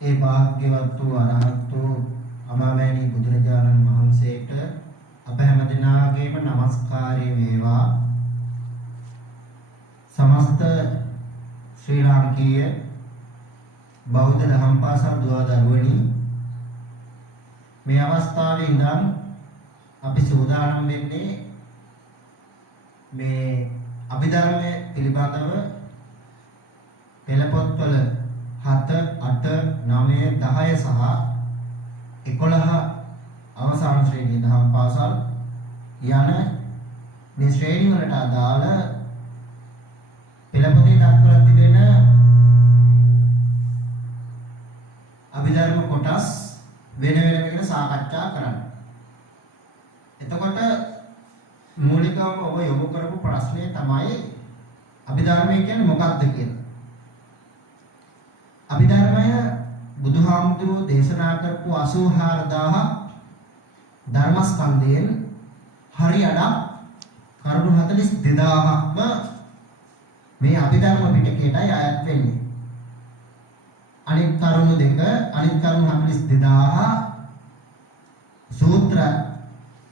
ඒ භාග්‍යවත් වූ අරහත් වූ අමාමෑණී බුදුරජාණන් වහන්සේට අප හැමදෙනාගේම নমස්කාරය වේවා. සමස්ත ශ්‍රී ලාංකීය බෞද්ධ දහම් පාසල් දුවදරුවනි, මේ අවස්ථාවේ ඉඳන් අපි සූදානම් වෙන්නේ මේ අභිධර්මයේ පිළිබඳව පෙළ පොත්වල 7, 8, 9, 10 සහ 11 අවසාන ශ්‍රේණියේ දහම් පාසල් යන මේ ශ්‍රේණි වලට අදාළ පෙළ පොතේ දක්වලා තිබෙන අභිධර්ම කොටස් වෙන වෙනම සාකච්ඡා කරන්න. එතකොට මූලිකවම ඔබ යොමු කරපු ප්‍රශ්නේ තමයි අභිධර්මය කියන්නේ මොකක්ද කියලා. අභිධර්මය බුදුහාමුදුරුවෝ දේශනා කරපු 84000 ධර්මස්කන්ධයෙන් හරියට කරුණු 42000ක්ම මේ අභිධර්ම පිටකයටයි අයත් වෙන්නේ. අනිත් කරුණු 42000 සූත්‍ර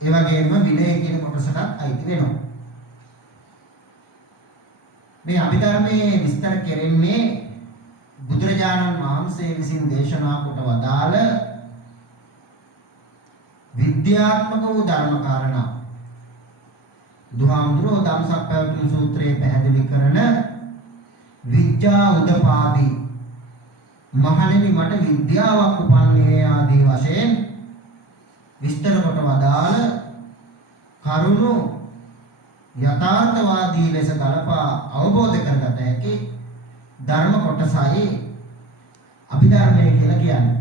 ඒ වගේම විනය කියන කොටසට අයිති වෙනවා. මේ අභිධර්මයේ විස්තර කෙරෙන්නේ බුදුරජාණන් වහන්සේ විසින් දේශනා කොට වදාළ විද්‍යාත්මක වූ ධර්ම කාරණා. බුදුහාමුදුරුවෝ ධම්සක්පවතුන් සූත්‍රයේ පැහැදිලි කරන විද්‍යා උදපාදි මහණෙනි මට විද්‍යාවක් උපන්නේ ආදී වශයෙන් විස්තර කොට වදාළ කරුණු යථාර්ථවාදී ලෙස ගලපා අවබෝධ කරගත හැකි ධර්ම කොටසයි අභිධර්මය කියලා කියන්නේ.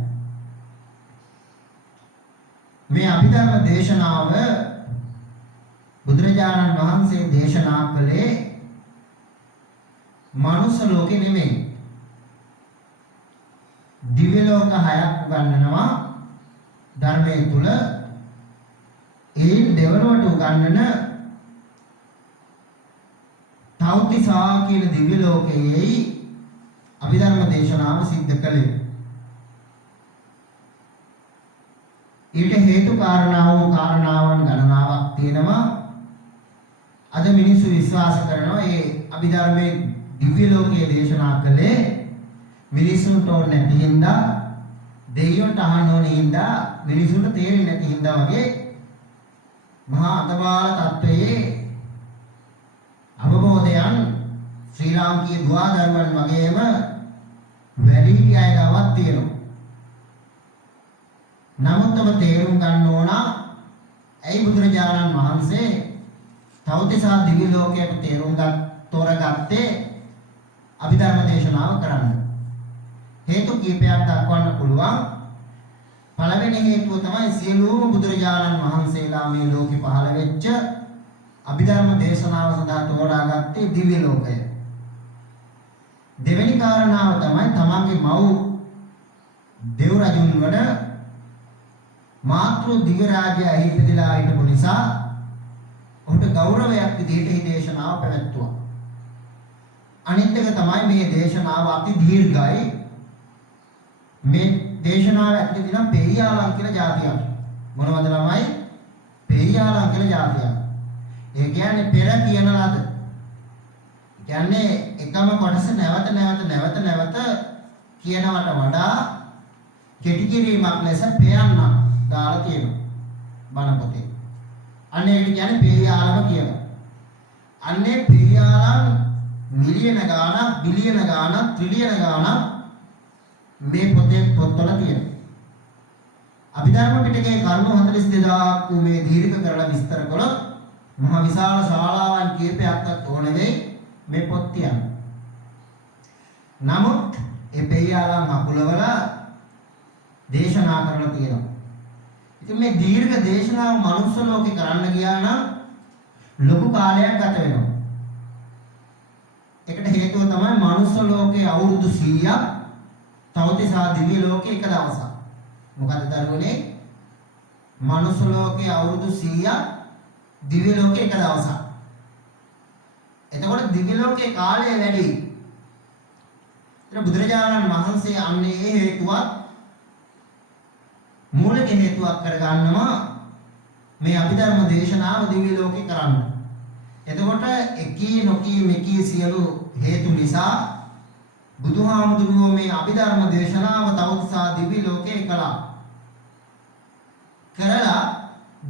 මේ අභිධර්ම දේශනාව බුදුරජාණන් වහන්සේ දේශනා කළේ මනුස්ස ලෝකෙ නෙමෙයි. දිව්‍ය ලෝක 6ක් උගන්වනවා ධර්මයේ තුල. ඒ දෙවනුවට උගන්වන තෞතිසා කියන දිව්‍ය ලෝකයේ අභිධර්ම දේශනාව සිද්ධ කළේ. ඊට හේතු කාරණාවන් ගණනාවක් තියෙනවා. අද මිනිස්සු විශ්වාස කරනවා මේ අභිධර්මයේ දිව්‍ය ලෝකයේ දේශනා කළේ මිනිසුන්ට ඕන නැති හින්දා, දෙයියන්ට අහන්න ඕන හින්දා, මිනිසුන්ට තේරෙන්නේ නැති හින්දා වගේ මහා අතබාල තත්වයේ අවබෝධයන් ශ්‍රී ලාංකීය දුවදරුවන් වගේම වැඩි අයවත් තියෙනවා. නමුත් ඔබ තේරුම් ගන්න ඕන ඇයි බුදුරජාණන් වහන්සේ තවතිසා දිව්‍ය ලෝකයට තෝරගත්තේ අභිධර්ම දේශනාව කරන්න. හේතු කීපයක් දක්වන්න පුළුවන්. පළවෙනි හේතුව තමයි සියලුම බුදුරජාණන් වහන්සේලා මේ ලෝකෙ පහළ වෙච්ච අභිධර්ම දේශනාව සඳහා තෝරාගත්තේ දිව්‍ය ලෝකය. දෙවෙනි කාරණාව තමයි තමන්ගේ මව් දෙව් රජුන් වන මාතෘ දිව්‍ය රාජ්‍යය ඉපදලා හිටපු නිසා ඔහුට ගෞරවයක් විදිහට මේ දේශනාව පැවැත්තුවා. අනිත් එක තමයි මේ දේශනාව අති දීර්ඝයි. මේ දේශනාව ඇතුලේ තියෙන පෙරියාලම් කියලා જાතියක්. මොනවද ළමයි? පෙරියාලම් කියලා જાතියක්. ඒ කියන්නේ පෙර කියන ලද. කියන්නේ එකම කොටස නැවත කියනවට වඩා කෙටි කිරීමක් ලෙස පෙයන්න දාලා තියෙනවා බණ පොතේ. අනේ ඒක කියන්නේ පෙරියාලම කියලා. අන්නේ පෙරියාලම් මිලියන ගාණක්, බිලියන ගාණක්, ට්‍රිලියන ගාණක් මේ පොත්වල තියෙනවා. අභිධර්ම පිටකයේ කරුණු 42000ක් මේ දීර්ඝ කරලා විස්තර කළොත් මහ විශාල ශාලාවන් කීපයක්වත් ඕන වෙයි මේ පොත් තියන්න. නමුත් ඒ පෙරියාලම් අකුලවල දේශනා කරලා තියෙනවා. ඉතින් මේ දීර්ඝ දේශනාව මනුස්ස ලෝකේ කරන්න ගියා නම් ලොකු කාලයක් ගත වෙනවා. ඒකට හේතුව තමයි මනුස්ස ලෝකේ අවුරුදු 100ක් තවතිසා දිව්‍ය ලෝකේ එක දවසක්. මොකද දරුවනේ මනුස්ස ලෝකේ අවුරුදු 100ක් දිව්‍ය ලෝකේ එක දවසක්. එතකොට දිව්‍ය ලෝකේ කාලය වැඩි. ඒක බුදුරජාණන් වහන්සේ අන්නේ ඒ හේතුවත් මූලික හේතුවක් කරගන්නවා මේ අභිධර්ම දේශනාව දිව්‍ය ලෝකේ කරන්න. එතකොට එකී නොකී මෙකී සියලු හේතු නිසා බුදුහාමුදුරුවෝ මේ අභිධර්ම දේශනාව තවතිසා දිව්‍ය ලෝකේ කළා. කරලා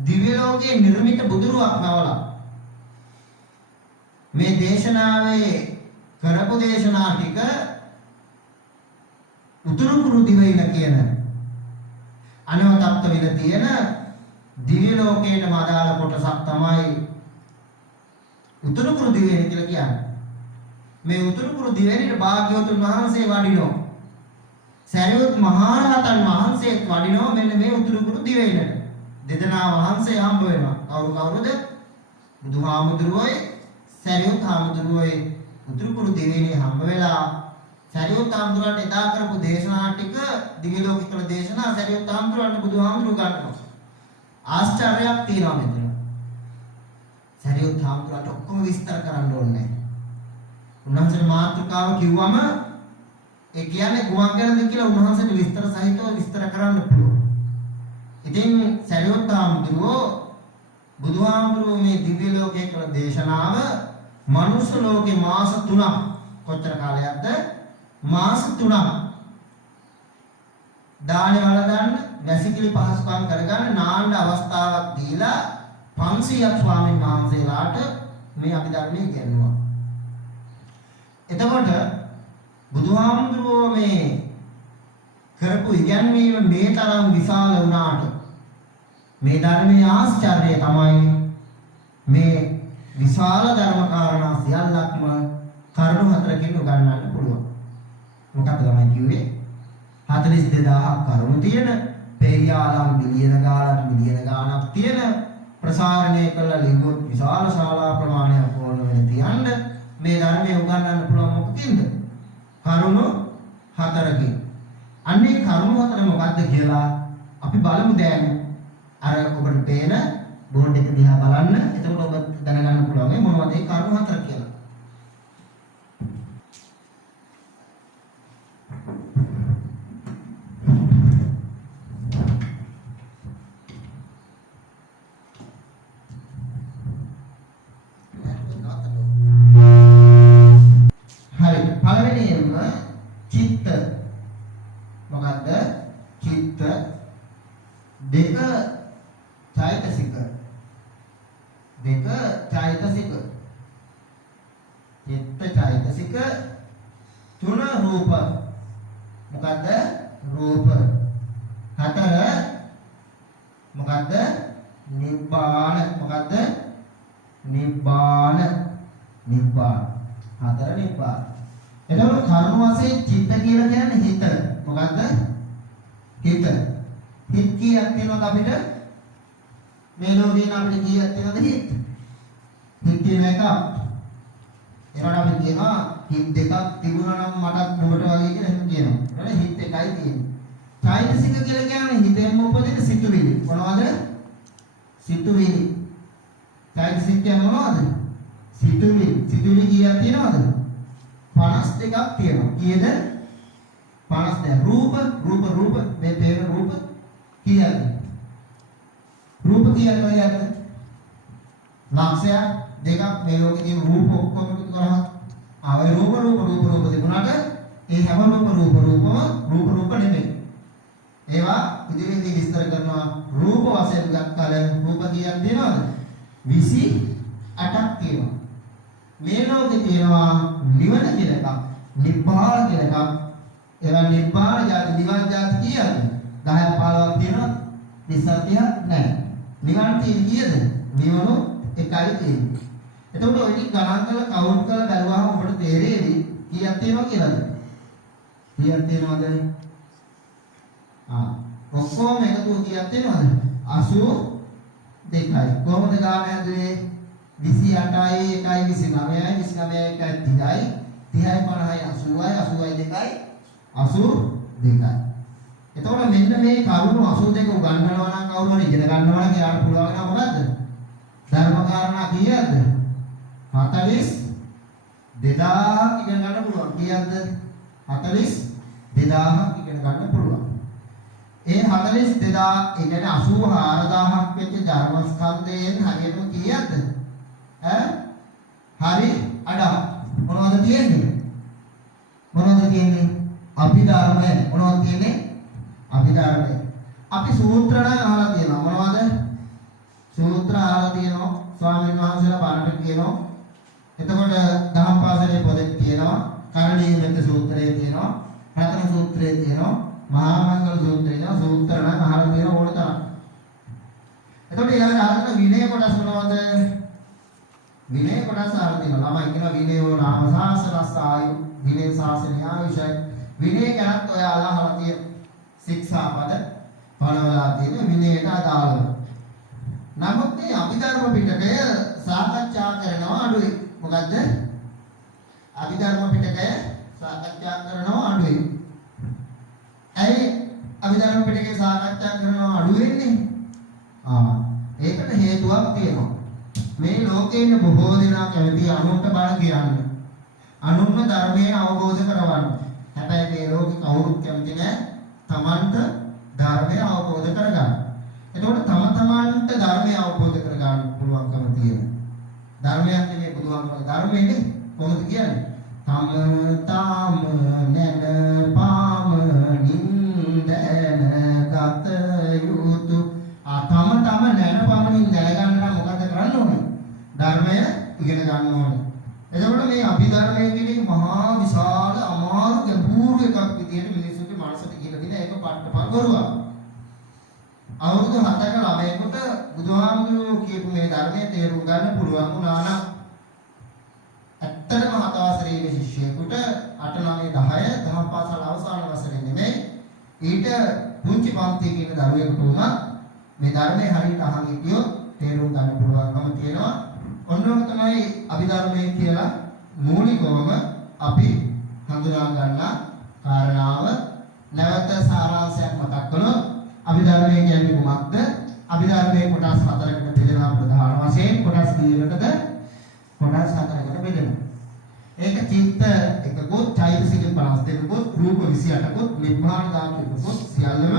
දිව්‍ය ලෝකේ නිර්මිත බුදුරුවක් නවලා මේ දේශනාවේ කරපු දේශනා ටික උතුරු කුරු දිවයින කියන අනවතත්ව විල තියෙන දිව්‍ය ලෝකයේටම අදාළ කොටසක් තමයි උතුරු කුරු දිවයින කියලා කියන්නේ. මේ උතුරු කුරු දිවයිනට භාග්‍යවතුන් වහන්සේ වඩිනෝ. සරියුත් මහා රහතන් වහන්සේත් වඩිනෝ මෙන්න මේ උතුරු කුරු දිවයිනට. දෙදෙනා වහන්සේ හම්බ වෙනවා. කවුරුද? බුදුහාමුදුරුවෝයි සරියුත් හාමුදුරුවෝයි උතුරු කුරු දිවයිනේ හම්බ වෙලා සරියුත් හාමුදුරුවන්ට එදා කරපු දේශනා ටික දිව්‍ය ලෝකේ කළ දේශනා සරියුත් හාමුදුරුවන්ට බුදුහාමුදුරුවෝ ගන්නවා. ආශ්චර්යයක් තියෙනවා මෙතන. සරියුත් හාමුදුරුවන්ට ඔක්කොම විස්තර කරන්න ඕනේ. උන්වහන්සේ මාතෘකාව කිව්වම ඒ කියන්නේ කුමක් ගැනද කියලා උන්වහන්සේට විස්තර සහිතව විස්තර කරන්න පුළුවන්. ඉතින් සරියුත් හාමුදුරුවෝ බුදුහාමුදුරුවෝ මේ දිව්‍ය ලෝකයේ කළ දේශනාව මනුෂ්‍ය ලෝකේ මාස 3ක් කොච්චර කාලයක්ද? මාස 3ක් දානේ වළඳන්න, වැසිකිලි පහසුකම් කරගන්න නාන්න අවස්ථාවක් දීලා 500ක් ස්වාමීන් වහන්සේලාට මේ අභිධර්මයේ ඉගෙනුවා. එතකොට බුදුහාමුදුරුවෝ මේ කරපු ඉගැන්වීම මේ තරම් විශාල වුණාට මේ ධර්මයේ ආශ්චර්යය තමයි මේ විශාල ධර්ම කාරණා සියල්ලක්ම කරුණු හතරකින් උගන්වන්න පුළුවන්. මොකක්ද තමයි කිව්වේ? 42000ක් කරුණු තියෙන, පේයාලම් මිලියන ගාණක් තියෙන, ප්‍රසාරණය කළ ලිංගොත් විශාල ශාලා ප්‍රමාණයක් ඕන වෙන තියන්න මේ ධර්මයේ උගන්වන්න පුළුවන් මොකකින්ද? කරුණු හතරකින්. අන්නේ කරුණු හතර මොකක්ද කියලා අපි බලමු දැන්. අර ඔබට පේන බෝඩ් එක දිහා බලන්න. එතකොට ඔබ දැනගන්න පුළුවන් මේ මොනවද ඒ කරුණු හතර කියලා. හරි. පළවෙනියෙන්ම චිත්ත. මොකක්ද? චිත්ත දෙක චෛතසික. චිත්ත චෛතසික තුන රූප. මොකද්ද? රූප. හතර මොකද්ද? නිබ්බාන. මොකද්ද? නිබ්බාන. හතර නිබ්බාන. එතකොට කර්ම වශයෙන් චිත්ත කියලා කියන්නේ හිත. මොකද්ද? හිත. හිත කීයක් තියෙනවද අපිට? මේ ලෝකේ අපිට කීයක් තියෙනවද හිත? හිත කියන එක. ඒකට අපි කියනවා හිත දෙකක් තිබුණා නම් මටත් නුඹට වගේ කියලා එහෙම කියනවා. ඒකට හිත එකයි තියෙන්නේ. චෛතසික කියලා කියන්නේ හිතෙන්ම උපදින සිතුවිලි. මොනවද? සිතුවිලි. චෛතසික කියන්නේ මොනවද? සිතුවිලි. සිතුවිලි කීයක් තියෙනවද? 52ක් තියෙනවා. කීයද? 52. රූප මේ පේන රූප කීයද? රූප කීයද කියන්නද? ලක්ෂය දෙකක් මේ ලෝකේ තියෙන රූප ඔක්කොම එකතු කරා. ආවේ රූප තිබුණාට ඒ හැම රූපම නෙමෙයි. ඒවා ඉදිරියේදී විස්තර කරනවා. රූප වශයෙන් ගත්තල රූප කීයක් තියෙනවද? 28ක් තියෙනවා. මේ ලෝකේ තියෙනවා නිවන කියලා එකක්, නිබ්බාන කියලා එකක්. ඒවා නිබ්බාන જાති නිවන් જાති කීයද? 10ක් 15ක් තියෙනවා. 20ක් නැහැ. නිවන් තියෙන්නේ කීයද? නිවන එකයි තියෙන්නේ. එතකොට ඔය ටික ගණන් කරලා කවුන්ට් කරලා බලුවාම ඔබට තේරෙවි කීයක් තියෙනවා කියලාද? කීයක් තියෙනවද? ඔක්කොම එකතු කීයක් තියෙනවද? 82යි. කොහොමද ගාන හැදුවේ? 28යි 1යි 29යි 29යි 1යි 30යි 30යි 50යි 80යි 82යි. එතකොට මෙන්න මේ කරුණු 82 උගන්වනවා නම් කවුරු හරි ඉගෙන ගන්නවා නම් එයාට පුළුවන් වෙනවා මොකද්ද? ධර්ම කාරණා කීයක්ද? 42000ක් ඉගෙන ගන්න පුළුවන්. කීයක්ද? 42000ක් ඉගෙන ගන්න පුළුවන්. ඒ 42000 ඒ කියන්නේ 84000ක් වෙච්ච ධර්මස්කන්ධයෙන් හරියටම කීයක්ද? හරි අඩක්. මොනවද තියෙන්නේ? අභිධර්මය. මොනවද තියෙන්නේ? අභිධර්මය. අපි සූත්‍ර නම් අහලා තියෙනවා. මොනවද? සූත්‍ර අහලා තියෙනවා. ස්වාමීන් වහන්සේලා බණට කියනවා. එතකොට දහම් පාසලේ පොතේ තියෙනවා. කරණීය මෙත්ත සූත්‍රයේ තියෙනවා. රතන සූත්‍රයේ තියෙනවා. මහා මංගල සූත්‍රයේ තියෙනවා. සූත්‍ර නම් අහලා තියෙන ඕන තරම්. එතකොට ඊළඟට අහන විනය කොටස් මොනවද? විනය කොටස් අහලා තියෙනවා. ළමයි කියනවා විනයෝ නාම ශාසනස්සායු විනය ශාසනය ආවිෂය. විනය ගැනත් ඔයාලා අහලා තියෙන ශික්ෂාපද පනවලා තියෙන විනයට අදාළව. නමුත් මේ අභිධර්ම පිටකය සාකච්ඡා කරනවා අඩුයි. මොකද්ද? අභිධර්ම පිටකය සාකච්ඡා කරනවා අඩුයි. ඇයි අභිධර්ම පිටකය සාකච්ඡා කරනවා අඩු වෙන්නේ? ඒකට හේතුවක් තියෙනවා. මේ ලෝකේ ඉන්න බොහෝ දෙනා කැමති අනුන්ට බණ කියන්න. අනුන්ව ධර්මයේ අවබෝධ කරවන්න. හැබැයි මේ ලෝකේ කවුරුත් කැමති නැහැ තමන්ට ධර්මය අවබෝධ කරගන්න. එතකොට තමන්ට ධර්මය අවබෝධ කරගන්න පුළුවන්කම තියෙන. ධර්මයක් නෙමෙයි බුදුහාමුදුරුවෝ ධර්මයනේ කොහොමද කියන්නේ? තම තාම නැන පාම නින්දන ගත යුතු තම නැන පාමනින් දැනගන්න නම් මොකද කරන්න ඕනේ? ධර්මය ඉගෙන ගන්න ඕනේ. එතකොට මේ අභිධර්මයේ කියන්නේ මහා විශාල අමාරු ගැඹුරු එකක් විදියට මිනිස්සුන්ගේ මනසට කියලා දෙන එක පට්ටපල් බරුවක්. අවුරුදු 7ක ළමයෙකුට බුදුහාමුදුරුවෝ කියපු මේ ධර්මයේ තේරුම් ගන්න පුළුවන් වුණා නම් ඇත්තටම 7 වසරේ ඉන්න ශිෂ්‍යයෙකුට 8 9 10 දහම් පාසල අවසාන වසරේ නෙමෙයි ඊට පුංචි පන්තියේ ඉන්න දරුවෙකුට උනත් මේ ධර්මයේ හරියට අහන් හිටියොත් තේරුම් ගන්න පුළුවන්කම තියෙනවා. ඔන්නෝම තමයි අභිධර්මයේ කියලා මූලිකවම අපි හඳුනා ගන්න කාරණාව. නැවත සාරාංශයක් මතක් කළොත් අභිධර්මයේ කියන්නේ මොකක්ද? අභිධර්මයේ කොටස් 4කට බෙදෙනවා ප්‍රධාන වශයෙන්. කොටස් කීයකටද? කොටස් 4කට බෙදෙනවා. ඒක චිත්ත එකකුත්, චෛතසික 52කුත්, රූප 28කුත්, නිබ්බාන ධාතුකුත් සියල්ලම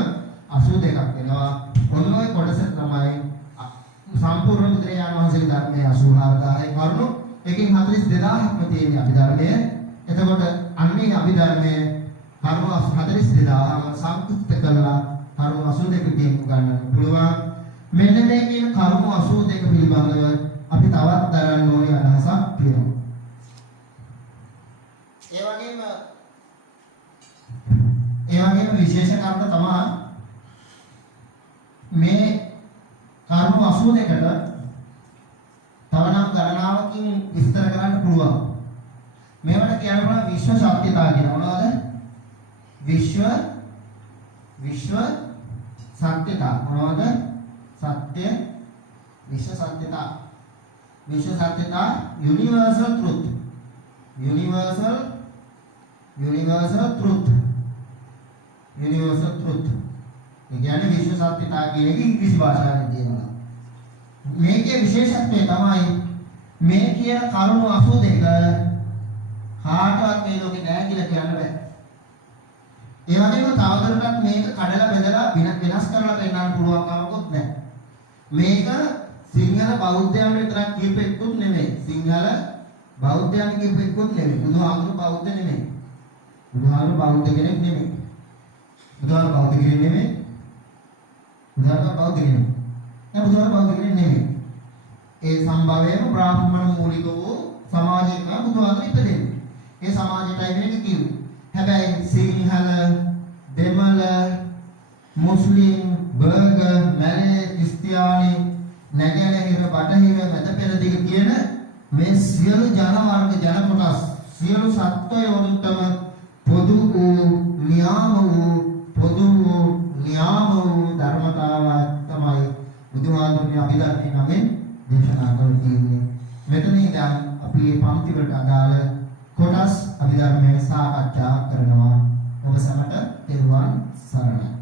82ක් වෙනවා. ඔන්න ඔය කොටස තමයි සම්පූර්ණ බුදුරජාණන් වහන්සේගේ ධර්මයේ 84000යි කරුණු. එකකින් 42000ක්ම තියෙන අභිධර්මය. එතකොට අන්නේ අභිධර්මයේ කරුණු 42000ම සංකෘත කරලා කරුණු 82 කියන ගන්න පුළුවන්. මෙන්න මේ කියන කරුණු 82 පිළිබඳව අපි තවත් දරන්න ඕනේ අදහසක් තියෙනවා. ඒ වගේම විශේෂ කරුණ තමයි මේ කරුණු 82කට තවනම් ගණනාවකින් විස්තර කරන්න පුළුවන්. මේවට කියනවා විශ්ව සත්‍යතා කියන මොනවද? විශ්ව සත්‍යතා මොනවද? සත්‍ය විශ්ව සත්‍යතා. විශ්ව සත්‍යතා universal truth. universal truth. universal truth. ඒ කියන්නේ විශ්ව සත්‍යතා කියන එක ඉංග්‍රීසි භාෂාවෙන් කියනවා. මේකේ විශේෂත්වය තමයි මේ කියන කරුණු 82 කාටවත් මේ ලෝකේ නැහැ කියලා කියන්න බෑ. ඒ වගේම තවදුරටත් මේක කඩලා බෙදලා වෙනස් කරලා පෙන්නන්න පුළුවන් කමකුත් නැහැ. මේක සිංහල බෞද්ධයන් විතරක් කියපෙකුත් නෙමෙයි. සිංහල බෞද්ධයන් කියපෙකුත් නෙමෙයි. බුදුහාමුදුරු බෞද්ධ නෙමෙයි. බුදුහාමුදුරු බෞද්ධ කෙනෙක් නෙමෙයි. බුදුහාමුදුරු බෞද්ධ කෙනෙක් නෙමෙයි. බුදුහාමුදුරු බෞද්ධ කෙනෙක්. බුදුහාමුදුරු බෞද්ධ කෙනෙක් නෙමෙයි. ඒ සම්භවයේම බ්‍රාහ්මණ මූලික වූ සමාජයක බුදුහාමුදුරු ඉපදෙන්නේ. ඒ සමාජයටයි මේක කිව්වේ. හැබැයි සිංහල, දෙමළ, මුස්ලිම්, බර්ගර්, මැලේ, ක්‍රිස්තියානි, නැගෙනහිර, බටහිර, මැද පෙරදිග කියන මේ සියලු ජන වර්ග ජන කොටස් සියලු සත්වයෝන්ටම පොදු වූ න්‍යාම වූ ධර්මතාවය තමයි බුදුහාමුදුරුවෝ අභිධර්මයේ නමින් දේශනා කරන්නේ. මෙතන ඉඳන් අපි මේ පන්ති වලට අදාළ කොටස් අභිධර්මයේ සාකච්ඡා කරනවා. ඔබ සමට තෙරුවන් සරණයි.